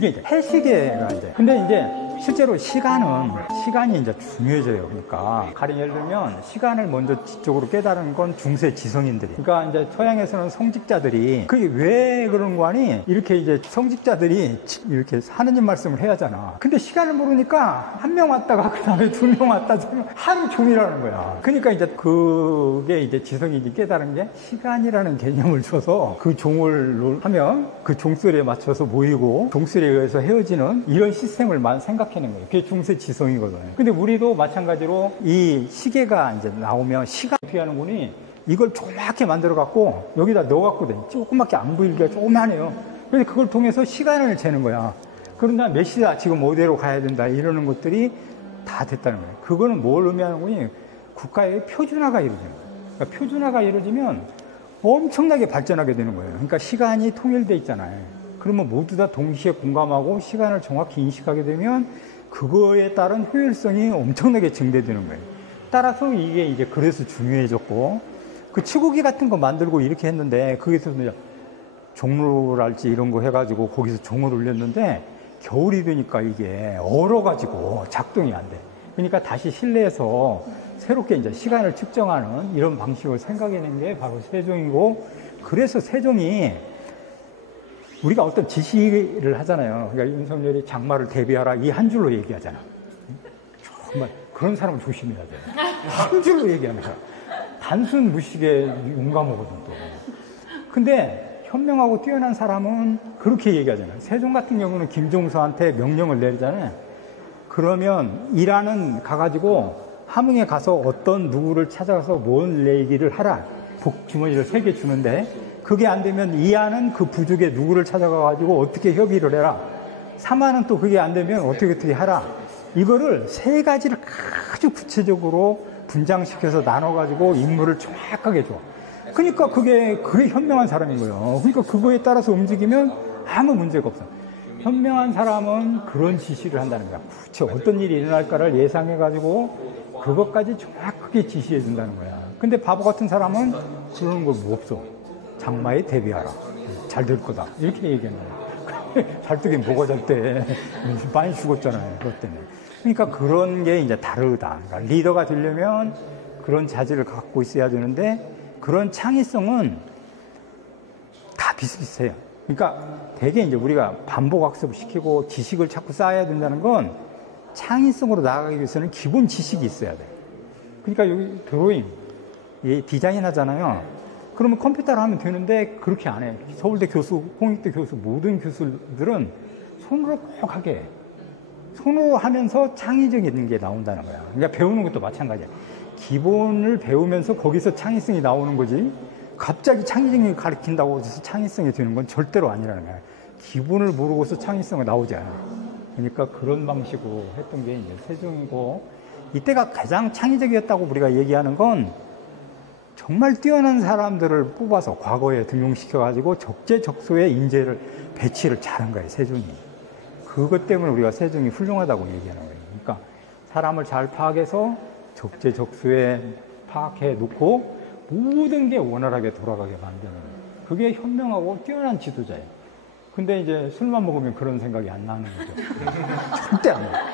이게 이제 해시계가 이제. 근데 이제 실제로 시간이 이제 중요해져요. 그러니까 가령 예를 들면 시간을 먼저 지적으로 깨달은 건 중세 지성인들이. 그러니까 이제 서양에서는 성직자들이 그게 왜 그런 거 아니? 이렇게 이제 성직자들이 이렇게 하느님 말씀을 해야 하잖아. 근데 시간을 모르니까 한 명 왔다가 그 다음에 두 명 왔다 하루 종일하는 거야. 그러니까 이제 그게 이제 지성인이 깨달은 게 시간이라는 개념을 줘서 그 종을 하면 그 종소리에 맞춰서 모이고 종소리에 의해서 헤어지는 이런 시스템을 생각해낸 거예요. 그게 중세 지성이거든요. 근데 우리도 마찬가지로 이 시계가 이제 나오면 시간 어떻게 하는 거니? 이걸 조그맣게 만들어 갖고 여기다 넣어 갖고 조그맣게 안 보이게 조그만해요. 그래서 그걸 통해서 시간을 재는 거야. 그러나 몇 시다 지금 어디로 가야 된다 이러는 것들이 다 됐다는 거예요. 그거는 뭘 의미하는 거니? 국가의 표준화가 이루어지는 거예요. 그러니까 표준화가 이루어지면 엄청나게 발전하게 되는 거예요. 그러니까 시간이 통일돼 있잖아요. 그러면 모두 다 동시에 공감하고 시간을 정확히 인식하게 되면 그거에 따른 효율성이 엄청나게 증대되는 거예요. 따라서 이게 이제 그래서 중요해졌고, 그 치고기 같은 거 만들고 이렇게 했는데 거기서 종로랄지 이런 거 해가지고 거기서 종을 올렸는데 겨울이 되니까 이게 얼어가지고 작동이 안 돼. 그러니까 다시 실내에서 새롭게 이제 시간을 측정하는 이런 방식을 생각해낸 게 바로 세종이고, 그래서 세종이 우리가 어떤 지시를 하잖아요. 그러니까 윤석열이 장마를 대비하라 이 한 줄로 얘기하잖아. 정말 그런 사람은 조심해야 돼. 한 줄로 얘기하는 거야. 단순 무식에 용감하거든 또. 근데 현명하고 뛰어난 사람은 그렇게 얘기하잖아요. 세종 같은 경우는 김종서한테 명령을 내리잖아요. 그러면 이라는 가가지고 함흥에 가서 어떤 누구를 찾아가서 뭔 얘기를 하라. 복주머니를 3개 주는데 그게 안 되면 이하는 그 부족의 누구를 찾아가가지고 어떻게 협의를 해라. 3하는 또 그게 안 되면 어떻게 하라. 이거를 3가지를 아주 구체적으로 분장시켜서 나눠가지고 임무를 정확하게 줘. 그러니까 그게 현명한 사람인 거예요. 그러니까 그거에 따라서 움직이면 아무 문제가 없어. 현명한 사람은 그런 지시를 한다는 거야. 그렇죠. 어떤 일이 일어날까를 예상해가지고 그것까지 정확하게 지시해 준다는 거야. 근데 바보 같은 사람은 그러는 거 뭐 없어. 장마에 대비하라. 잘 될 거다. 이렇게 얘기하는 거야. 잘 되긴 뭐가 잘 돼. 많이 죽었잖아요. 그것 때문에. 그러니까 그런 게 이제 다르다. 그러니까 리더가 되려면 그런 자질을 갖고 있어야 되는데 그런 창의성은 다 비슷비슷해요. 그러니까 되게 이제 우리가 반복 학습을 시키고 지식을 자꾸 쌓아야 된다는 건 창의성으로 나아가기 위해서는 기본 지식이 있어야 돼. 그러니까 여기 드로잉, 디자인 하잖아요. 그러면 컴퓨터로 하면 되는데 그렇게 안 해. 서울대 교수, 홍익대 교수, 모든 교수들은 손으로 꼭 하게 해. 손으로 하면서 창의적인 게 나온다는 거야. 그러니까 배우는 것도 마찬가지야. 기본을 배우면서 거기서 창의성이 나오는 거지. 갑자기 창의적인 걸 가르친다고 해서 창의성이 되는 건 절대로 아니라는 거야. 기본을 모르고서 창의성이 나오지 않아. 그러니까 그런 방식으로 했던 게 이제 세종이고, 이때가 가장 창의적이었다고 우리가 얘기하는 건 정말 뛰어난 사람들을 뽑아서 과거에 등용시켜가지고 적재적소에 인재를 배치를 잘한 거예요, 세종이. 그것 때문에 우리가 세종이 훌륭하다고 얘기하는 거예요. 그러니까 사람을 잘 파악해서 적재적소에 파악해 놓고 모든 게 원활하게 돌아가게 만드는, 그게 현명하고 뛰어난 지도자예요. 근데 이제 술만 먹으면 그런 생각이 안 나는 거죠. 절대 안 나요.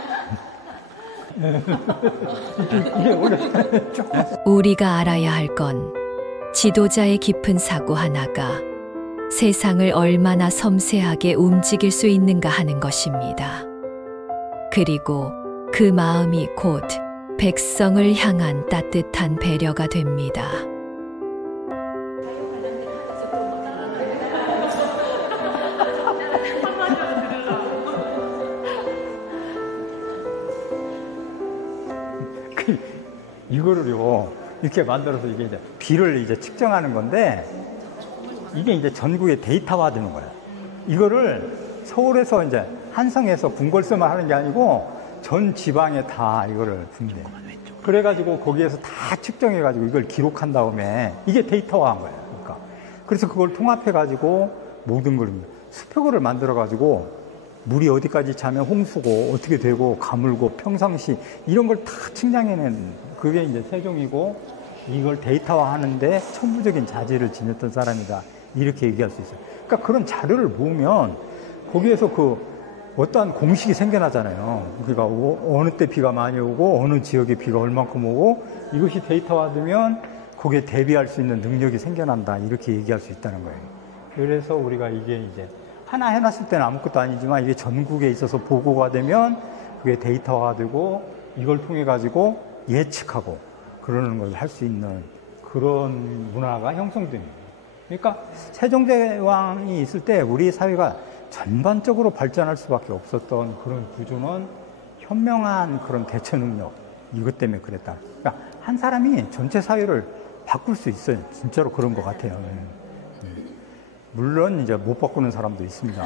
이게 원래 우리가 알아야 할 건 지도자의 깊은 사고 하나가 세상을 얼마나 섬세하게 움직일 수 있는가 하는 것입니다. 그리고 그 마음이 곧 백성을 향한 따뜻한 배려가 됩니다. 이거를요, 이렇게 만들어서 이게 이제 비를 이제 측정하는 건데, 이게 이제 전국에 데이터화 되는 거예요. 이거를 서울에서 이제 한성에서 궁궐서만 하는 게 아니고 전 지방에 다 이거를 분대. 그래가지고 거기에서 다 측정해가지고 이걸 기록한 다음에 이게 데이터화한 거예요. 그러니까. 그래서 그걸 통합해가지고 모든 걸 수표글을 만들어가지고 물이 어디까지 차면 홍수고 어떻게 되고 가물고 평상시 이런 걸 다 측량해낸 그게 이제 세종이고, 이걸 데이터화하는데 천부적인 자질을 지녔던 사람이다, 이렇게 얘기할 수 있어요. 그러니까 그런 자료를 모으면 거기에서 그 어떠한 공식이 생겨나잖아요. 그러니까 어느 때 비가 많이 오고 어느 지역에 비가 얼만큼 오고 이것이 데이터화되면 거기에 대비할 수 있는 능력이 생겨난다 이렇게 얘기할 수 있다는 거예요. 그래서 우리가 이게 이제 하나 해놨을 때는 아무것도 아니지만 이게 전국에 있어서 보고가 되면 그게 데이터화가 되고 이걸 통해 가지고 예측하고 그러는 걸 할 수 있는 그런 문화가 형성됩니다. 그러니까 세종대왕이 있을 때 우리 사회가 전반적으로 발전할 수밖에 없었던 그런 구조는 현명한 그런 대처 능력 이것 때문에 그랬다. 그러니까 한 사람이 전체 사회를 바꿀 수 있어요. 진짜로 그런 것 같아요. 물론 이제 못 바꾸는 사람도 있습니다.